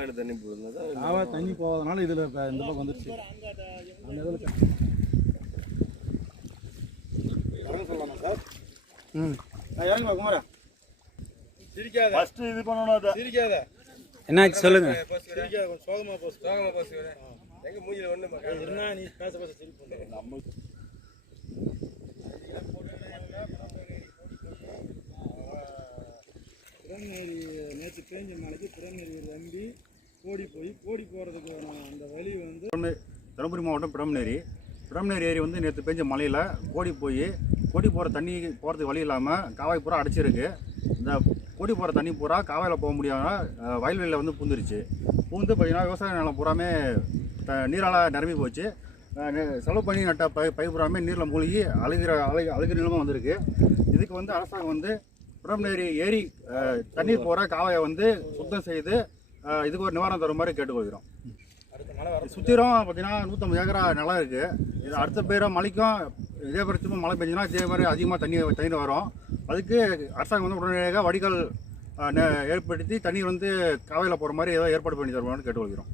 காவாயில் தண்ணி போயிருந்தது காவா தண்ணி போவதனால இதில் இப்போ இந்த பக்கம் வந்துருச்சு. அந்த இதில் இறங்க சொல்லலாமா சார்? ம். ஆ, இறங்குவா குமாரா? சிரிக்காத. ஃபர்ஸ்ட் இது பண்ணணும் அதை. சிரிக்காத. என்னாச்சு சொல்லுங்க. சிரிக்காத கொஞ்சம் சோகமா போஸ் சோகமா போஸ் எங்க மூஞ்சில நீ பேச பேச சிரிப்பு நம்ம திறமேரி நேற்று பேஞ்ச மழைக்கு திறமேரி நம்பி கோடி போய் கோடி போகிறதுக்கு அந்த வழி வந்து தருமபுரி மாவட்டம் பிடம்னேரி பிடம்னேரி ஏரி வந்து நேற்று பெஞ்ச மலையில் கோடி போய் கோடி போகிற தண்ணி போகிறதுக்கு வழி இல்லாமல் காவாய் பூரா அடைச்சிருக்கு. இந்த கோடி போகிற தண்ணி பூரா காவாயில் போக முடியாமல் வயல்வெளியில் வந்து பூந்துருச்சு. பூந்து பார்த்தீங்கன்னா விவசாய நிலம் பூராமே த- நீரால் நிரம்பி போச்சு. செலவு பண்ணி நட்ட பை பை பூராமே நீரில் மூழ்கி அழுகிற அழகு அழுகிற நிலமும் வந்திருக்கு. இதுக்கு வந்து அரசாங்கம் வந்து பிடம்னேரி ஏரி தண்ணீர் போகிற காவாயை வந்து சுத்தம் செய்து இதுக்கு ஒரு நிவாரணம் தரும் மாதிரி கேட்டுக்கொள்கிறோம். சுற்றிலும் பார்த்தீங்கன்னா நூற்றம்பது ஏக்கரா நிலம் இருக்குது இது அடுத்த பேர மழைக்கும் இதே திரும்ப மழை பெஞ்சுன்னா இதே மாதிரி அதிகமாக தண்ணி தண்ணி வரும். அதுக்கு அரசாங்கம் வந்து உடனடியாக வடிகால் ஏற்படுத்தி தண்ணீர் வந்து காவையில் போகிற மாதிரி ஏதோ ஏற்பாடு பண்ணி தருவான்னு கேட்டுக்கொள்கிறோம்.